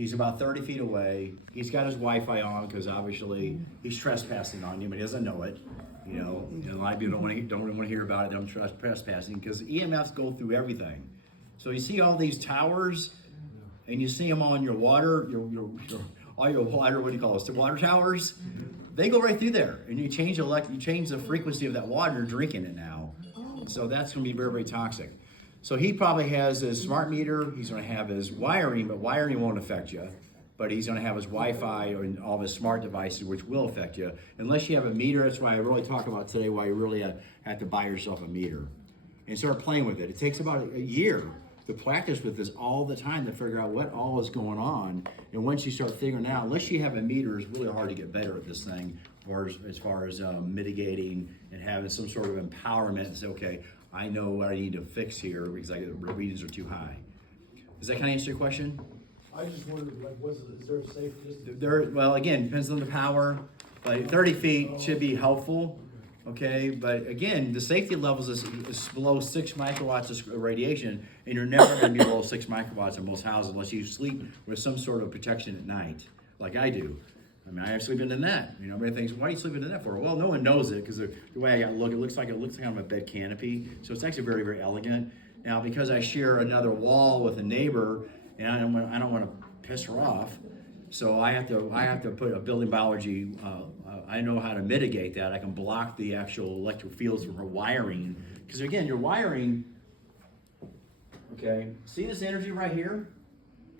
He's about 30 feet away. He's got his Wi-Fi on because obviously he's trespassing on you, but he doesn't know it. You know, and a lot of people don't want to hear about it. That I'm trespassing because EMFs go through everything. So you see all these towers, and you see them on your water, all your water. What do you call it? The water towers. They go right through there, and you change the frequency of that water. You're drinking it now, so that's going to be very, very toxic. So he probably has his smart meter. He's going to have his wiring, but wiring won't affect you. But he's going to have his Wi-Fi and all of his smart devices, which will affect you. Unless you have a meter, that's why I really talk about today why you really have to buy yourself a meter and start playing with it. It takes about a year to practice with this all the time to figure out what all is going on. And once you start figuring out, unless you have a meter, it's really hard to get better at this thing as far as mitigating and having some sort of empowerment and say, okay, I know what I need to fix here because the readings are too high. Does that kind of answer your question? I just wondered, like, is there a safe distance? Well, again, depends on the power, but 30 feet should be helpful, okay? But again, the safety levels is below 6 microwatts of radiation, and you're never gonna be below 6 microwatts in most houses unless you sleep with some sort of protection at night, like I do. I mean, I have sleeping in the net. You know, everybody thinks, why are you sleeping in the net for? Well, no one knows it because the way I got look, it looks like kind of a bed canopy. So it's actually very, very elegant. Now, because I share another wall with a neighbor, and I don't want to piss her off, so I have to put a building biology. I know how to mitigate that. I can block the actual electric fields from her wiring, because again, your wiring. Okay, see this energy right here?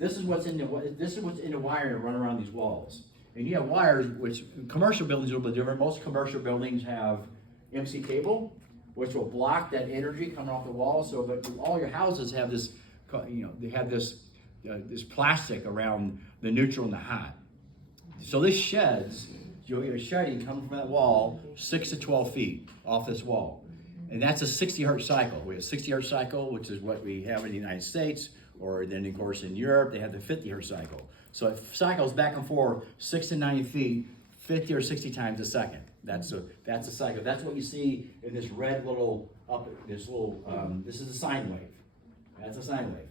This is what's in the wiring that run around these walls. And you have wires, which commercial buildings are a little bit different. Most commercial buildings have MC cable, which will block that energy coming off the wall. So, but all your houses have this, they have this plastic around the neutral and the hot. So this sheds, you'll get a shedding coming from that wall 6 to 12 feet off this wall. And that's a 60 hertz cycle. We have a 60 hertz cycle, which is what we have in the United States, or then of course in Europe, they have the 50 hertz cycle. So it cycles back and forth 6 to 9 feet, 50 or 60 times a second. That's a cycle. That's what you see in this red little, this is a sine wave. That's a sine wave.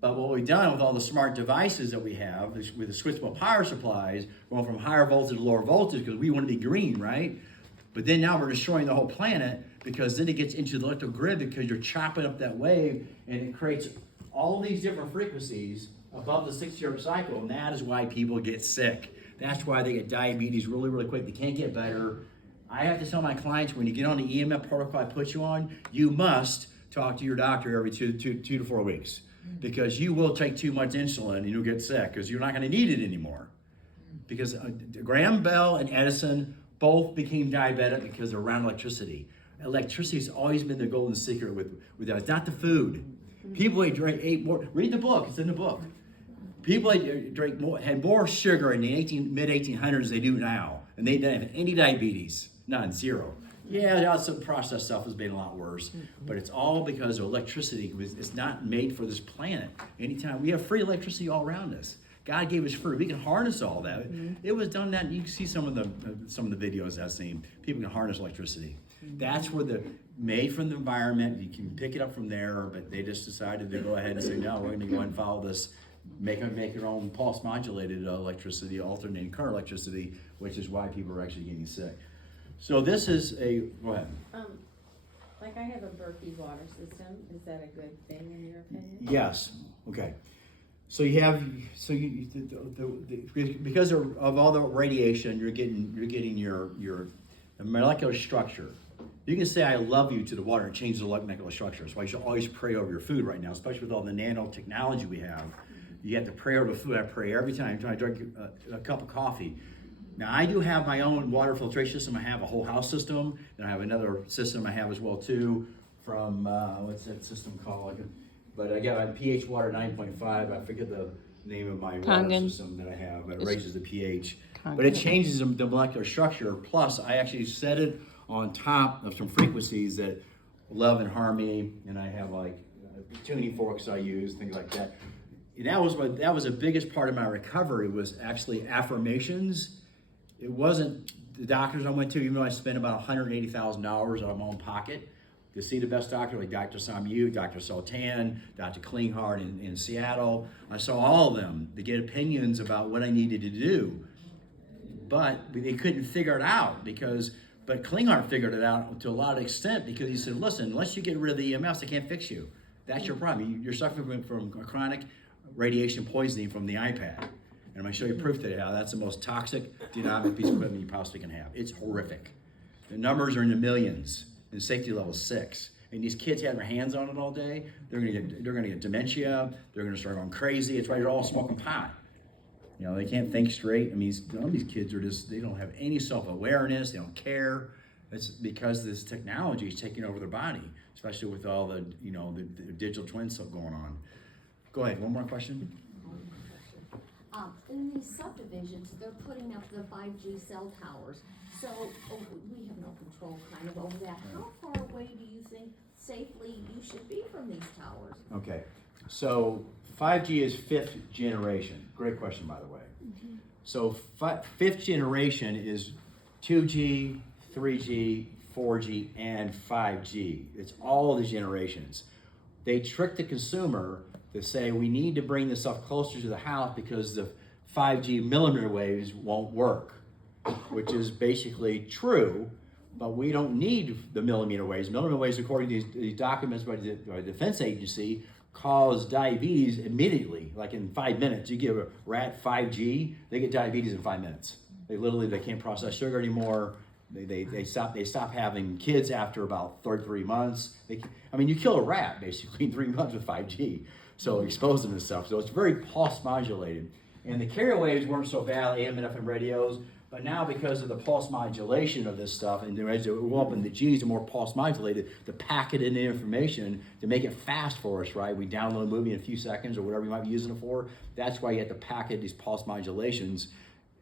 But what we've done with all the smart devices that we have, is with the switchable power supplies, going from higher voltage to lower voltage, because we want to be green, right? But then now we're destroying the whole planet, because then it gets into the electrical grid because you're chopping up that wave, and it creates all these different frequencies above the 60 hertz cycle, and that is why people get sick. That's why they get diabetes really, really quick. They can't get better. I have to tell my clients, when you get on the EMF protocol I put you on, you must talk to your doctor every two to 4 weeks, because you will take too much insulin and you'll get sick because you're not going to need it anymore. Because Graham Bell and Edison both became diabetic because they're around electricity. Electricity has always been the golden secret with that. It's not the food. People ate more. Read the book. It's in the book. People had more sugar in the mid 1800s than they do now, and they didn't have any diabetes. None, zero. Yeah, some processed stuff has been a lot worse, but it's all because of electricity. It's not made for this planet. Anytime we have free electricity all around us. God gave us free. We can harness all that. It was done that. You can see some of the videos I've seen. People can harness electricity. That's where made from the environment. You can pick it up from there, but they just decided to go ahead and say, no, we're going to go ahead and follow this. Make your own pulse modulated electricity, alternating current electricity, which is why people are actually getting sick. So this is go ahead. Like I have a Berkey water system. Is that a good thing in your opinion? Yes. Okay. So because of all the radiation, you're getting your molecular structure. You can say I love you to the water and change the molecular structure. That's why you should always pray over your food right now, especially with all the nanotechnology we have. You have to pray over the food. I pray every time I drink a cup of coffee. Now I do have my own water filtration system. I have a whole house system, and I have another system I have as well too from what's that system called? But I got a pH water 9.5. I forget the name of my water system that I have, but it raises the pH. But it changes the molecular structure. Plus, I actually set it on top of some frequencies that love and harmony, and I have like tuning forks I use, things like that. And that was the biggest part of my recovery, was actually affirmations. It wasn't the doctors I went to, even though I spent about $180,000 out of my own pocket. to see the best doctor like Dr. Samu, Dr. Sultan, Dr. Klinghardt in Seattle. I saw all of them to get opinions about what I needed to do. But they couldn't figure it out but Klinghardt figured it out to a lot of extent because he said, listen, unless you get rid of the EMFs, they can't fix you. That's your problem. You're suffering from chronic radiation poisoning from the iPad. And I'm going to show you proof today how that's the most toxic, dynamic piece of equipment you possibly can have. It's horrific. The numbers are in the millions, and safety level 6. And these kids have their hands on it all day. They're going to get dementia. They're going to start going crazy. It's why they're all smoking pot. You know, they can't think straight. I mean, some of these kids are they don't have any self-awareness. They don't care. It's because this technology is taking over their body, especially with all the digital twin stuff going on. Go ahead, one more question. In these subdivisions, they're putting up the 5G cell towers. So we have no control kind of over that. How far away do you think safely you should be from these towers? Okay, so 5G is 5th generation. Great question, by the way. Mm-hmm. So 5th generation is 2G, 3G, 4G, and 5G. It's all the generations. They trick the consumer to say we need to bring this stuff closer to the house because the 5G millimeter waves won't work, which is basically true, but we don't need the millimeter waves. Millimeter waves, according to these documents by the Defense Agency, cause diabetes immediately, like in 5 minutes. You give a rat 5G, they get diabetes in 5 minutes. They can't process sugar anymore. They stop having kids after about 33 months. You kill a rat basically in 3 months with 5G. So expose them to stuff. So it's very pulse modulated. And the carrier waves weren't so bad, AM and FM radios, but now because of the pulse modulation of this stuff, and as they go up in the G's are more pulse modulated, to pack it into information, to make it fast for us, right? We download a movie in a few seconds or whatever you might be using it for. That's why you have to pack it these pulse modulations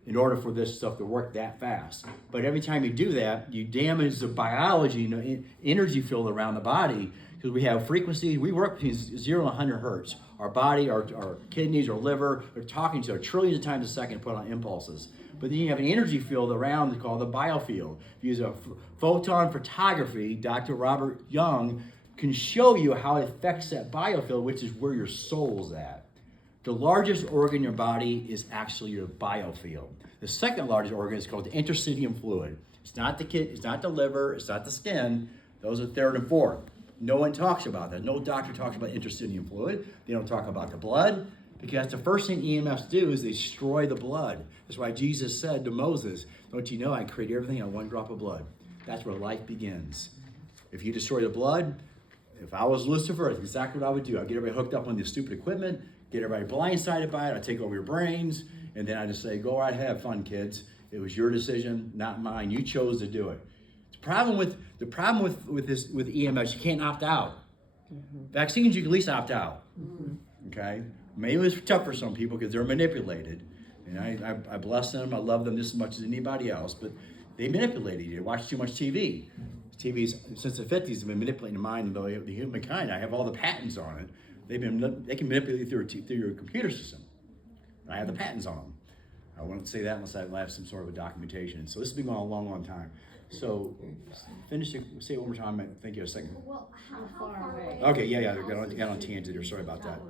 in order for this stuff to work that fast. But every time you do that, you damage the biology, energy field around the body, because we have frequencies. We work between 0 and 100 hertz. Our body, our kidneys, our liver, they're talking to trillions of times a second to put on impulses. But then you have an energy field around called the biofield. If you use a photon photography, Dr. Robert Young can show you how it affects that biofield, which is where your soul's at. The largest organ in your body is actually your biofield. The second largest organ is called the interstitium fluid. It's not the kidney, it's not the liver, it's not the skin. Those are third and fourth. No one talks about that. No doctor talks about interstitium fluid. They don't talk about the blood, because the first thing EMFs do is they destroy the blood. That's why Jesus said to Moses, don't you know I create everything on one drop of blood? That's where life begins. If you destroy the blood, if I was Lucifer, that's exactly what I would do. I'd get everybody hooked up on this stupid equipment, get everybody blindsided by it, I'd take over your brains, and then I'd just say, go right, have fun, kids. It was your decision, not mine. You chose to do it. The problem with EMS, you can't opt out. Mm-hmm. Vaccines, you can at least opt out. Mm-hmm. Okay? Maybe it was tough for some people because they're manipulated. And I bless them, I love them just as much as anybody else, but they manipulated you. They watch too much TV. TV's, since the 50s, have been manipulating the mind of the humankind. I have all the patents on it. They can manipulate you through your computer system. I have the patents on them. I won't say that unless I have some sort of a documentation. So this has been going on a long, long time. So say it one more time. I think you have a second. Well, how far away? Okay, yeah, got on tangent here. Sorry about that.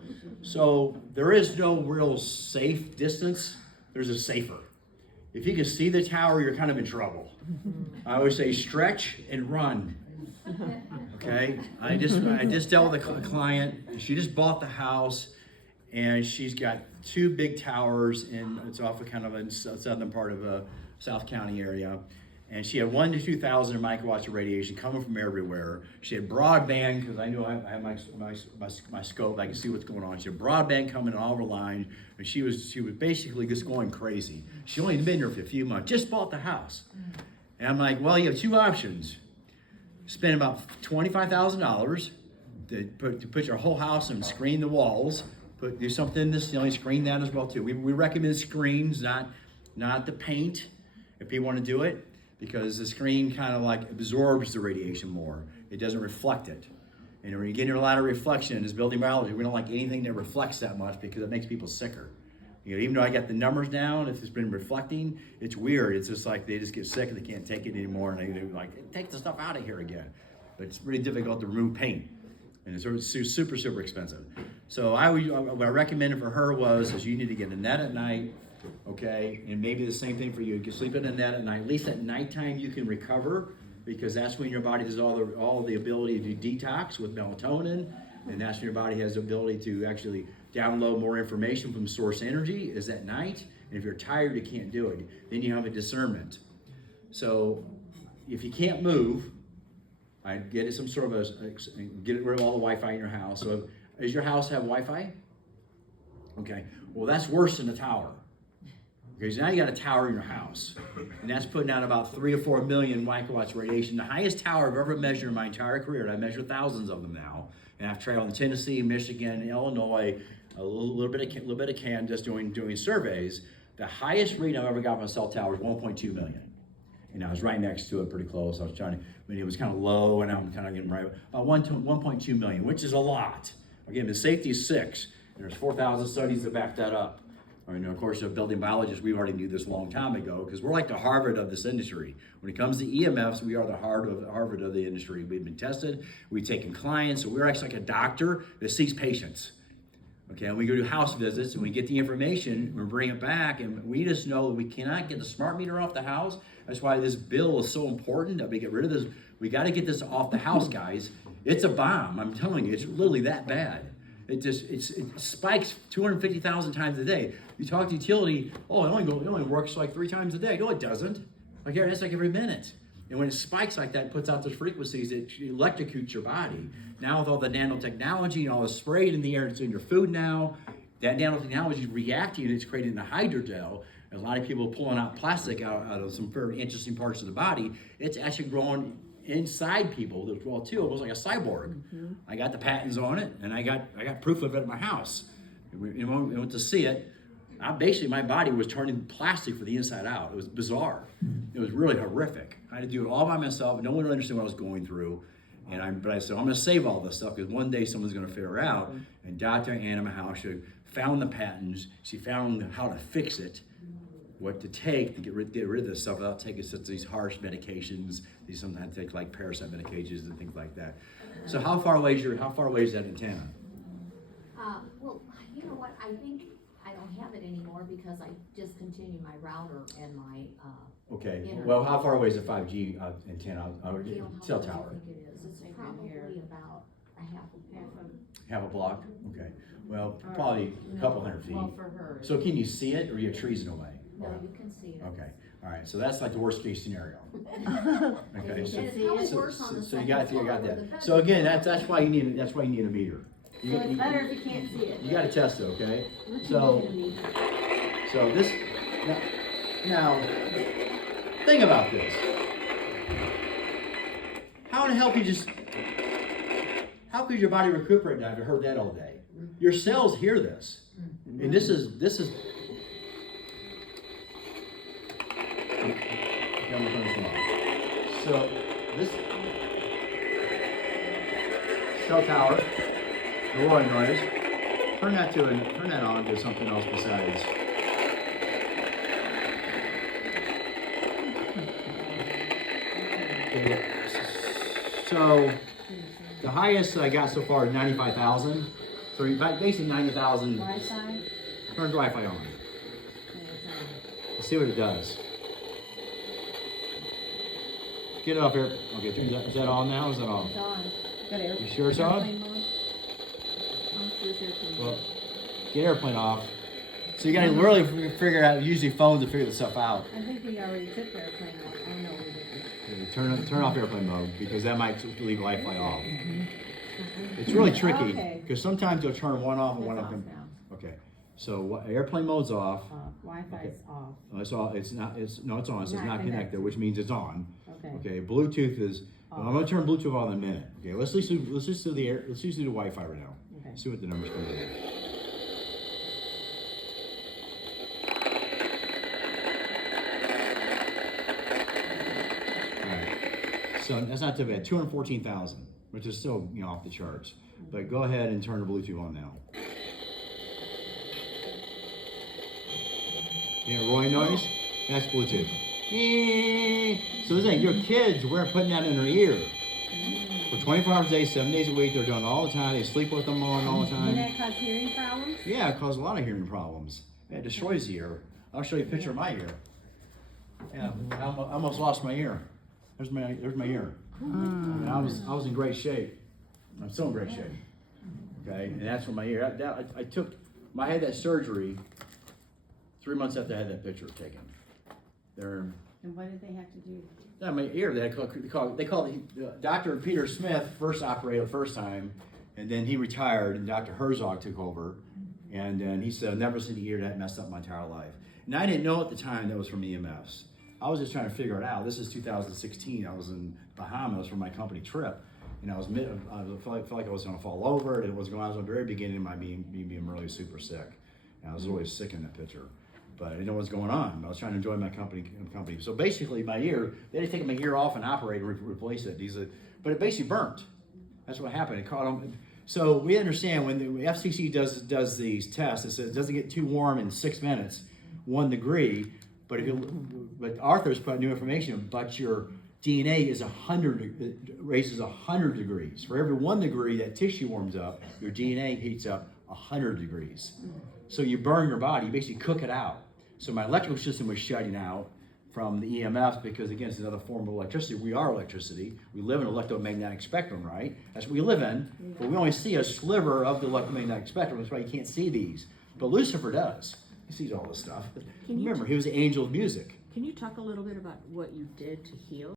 So there is no real safe distance. There's a safer. If you can see the tower, you're kind of in trouble. I always say stretch and run. Okay, I just dealt with a client. She just bought the house, and she's got 2 big towers, and it's off of kind of a southern part of a South County area. And she had 1,000 to 2,000 microwatts of radiation coming from everywhere. She had broadband, because I knew I had my scope, I could see what's going on. She had broadband coming in all her lines, and she was basically just going crazy. She only been there for a few months, just bought the house. And I'm like, well, you have 2 options. Spend about $25,000 to put your whole house and screen the walls. Do something in this, screen that as well too. We recommend screens, not the paint, if people want to do it, because the screen kind of like absorbs the radiation more. It doesn't reflect it. And when you get into a lot of reflection in this building biology, we don't like anything that reflects that much because it makes people sicker. Even though I got the numbers down, if it's been reflecting, it's weird. It's just like they just get sick and they can't take it anymore, and they're like, take the stuff out of here again. but it's really difficult to remove paint. And it's super, super expensive. So what I recommended for her is you need to get a net at night, okay? And maybe the same thing for you. You can sleep in a net at night. At least at nighttime you can recover, because that's when your body does all the ability to detox with melatonin, and that's when your body has the ability to actually download more information from source energy is at night. And if you're tired, you can't do it. Then you have a discernment. So if you can't move, I'd get it some sort of get rid of all the Wi-Fi in your house. So does your house have Wi-Fi? Okay, well that's worse than a tower. Because now you got a tower in your house, and that's putting out about 3 to 4 million microwatts radiation. The highest tower I've ever measured in my entire career, and I measure thousands of them now, and I've traveled in Tennessee, Michigan, Illinois, a little bit of Kansas doing surveys. The highest reading I've ever got from a cell tower is 1.2 million. And I was right next to it, pretty close. I was trying to, I mean, it was kind of low, and I'm kind of getting right. 1.2 million, which is a lot. Again, the safety is 6, and there's 4,000 studies that back that up. I mean, of course, as building biologists, we already knew this a long time ago, because we're like the Harvard of this industry. When it comes to EMFs, we are the Harvard of the industry. We've been tested, we've taken clients, so we're actually like a doctor that sees patients. Okay, and we go to house visits and we get the information, we bring it back, and we just know that we cannot get the smart meter off the house. That's why this bill is so important, that we get rid of this. We got to get this off the house, guys. It's a bomb. I'm telling you, it's literally that bad. It spikes 250,000 times a day. You talk to utility, it only works like 3 times a day. No, it doesn't. That's like every minute. And when it spikes like that, it puts out those frequencies, it electrocutes your body. Now with all the nanotechnology and all the sprayed in the air, it's in your food now. That nanotechnology is reacting, and it's creating the hydrogel. And a lot of people pulling out plastic out of some very interesting parts of the body. It's actually growing inside people as well too, almost like a cyborg. I got the patents on it, and I got proof of it at my house. And we went to see it. Basically, my body was turning plastic for the inside out. It was bizarre. It was really horrific. I had to do it all by myself. No one would understand what I was going through. But I said, I'm going to save all this stuff, because one day someone's going to figure out. And Dr. Anna Mahausha found the patents. She found how to fix it, what to take to get rid of this stuff without taking such these harsh medications. These sometimes take like parasite medications and things like that. So how far away is that antenna? Well, you know what, I think I don't have it anymore because I discontinued my router and my, Okay, internet. well, how far away is the 5G antenna, Gail, how cell much do you tower? think it is? It's probably about a half a block. Half a block? Okay, well, probably a couple hundred feet. Well, for her. So can you see it, or you have trees in the way? No, you can see it. Okay, all right, so that's like the worst case scenario. Okay, And so, it's probably worse on the so you second got floor where that. the So again, bedrooms that's why you need a meter. So it's better if you can't see it. You gotta test it, okay? What So, you need. so this, now, think about this. How in the hell how could your body recuperate now if you heard that all day? Your cells hear this. And this is, I'm gonna turn this one off. So, this cell tower, the roaring noise, turn that on to something else besides. Okay, so the highest I got so far is 95,000. So basically 90,000. Wi-Fi? Turn the Wi-Fi on. Let's see what it does. Get it up here. Okay, is that on now? Is that on? It's on. Got You sure it's on? airplane mode? Sure it's airplane Well, mode. get airplane off. So you gotta really figure out, using phones to figure this stuff out. I think we already took airplane mode. Oh, no, we didn't. Turn off airplane mode, because that might leave Wi-Fi off. It's really tricky, Okay. because sometimes you'll turn one off and It's one off off. now. Okay, so airplane mode's off. Wi-Fi's off. It's on. It's not. It's no. It's on. So it's Not not connected, connected. which means it's on. Okay. Okay. Bluetooth is. Well, I'm gonna turn Bluetooth on in a minute. Okay. Let's just do the air. Let's just do the Wi-Fi right now. Okay. See what the numbers come in. So that's not too bad. 214,000, which is still off the charts. But go ahead and turn the Bluetooth on now. You hear a roaring noise? That's Bluetooth. So this ain't your kids. We're putting that in their ear. 24 hours a day, 7 days a week. They're doing it all the time. They sleep with them all the Can time. that cause hearing problems? Yeah, it causes a lot of hearing problems. It destroys the ear. I'll show you a picture of my ear. Yeah, I almost lost my ear. There's my ear. And I was in great shape. I'm still in great shape. Okay, and that's when my ear. I had that surgery 3 months after I had that picture taken. There. And what did they have to do? Yeah, my ear. They called Dr. Peter Smith first operated the first time, and then he retired, and Dr. Herzog took over, and then he said, "I've never seen an ear that messed up my entire life." And I didn't know at the time that was from EMS. I was just trying to figure it out. This is 2016. I was in Bahamas for my company trip, and I felt like I was going to fall over. And it was going. I was at the very beginning of my being really super sick, and I was really sick in that picture. But I didn't know what was going on. I was trying to enjoy my company. So basically, my ear, they had to take my ear off and operate and replace it. But it basically burnt. That's what happened. It caught on. So we understand when the FCC does these tests, it says it doesn't get too warm in 6 minutes, 1 degree. But Arthur's put new information. But your DNA is 100. It raises 100 degrees. For every 1 degree that tissue warms up, your DNA heats up 100 degrees. So you burn your body. You basically cook it out. So my electrical system was shutting out from the EMFs because, again, it's another form of electricity. We are electricity. We live in an electromagnetic spectrum, right? That's what we live in. But we only see a sliver of the electromagnetic spectrum. That's why you can't see these. But Lucifer does. He sees all this stuff. Remember, he was the angel of music. Can you talk a little bit about what you did to heal?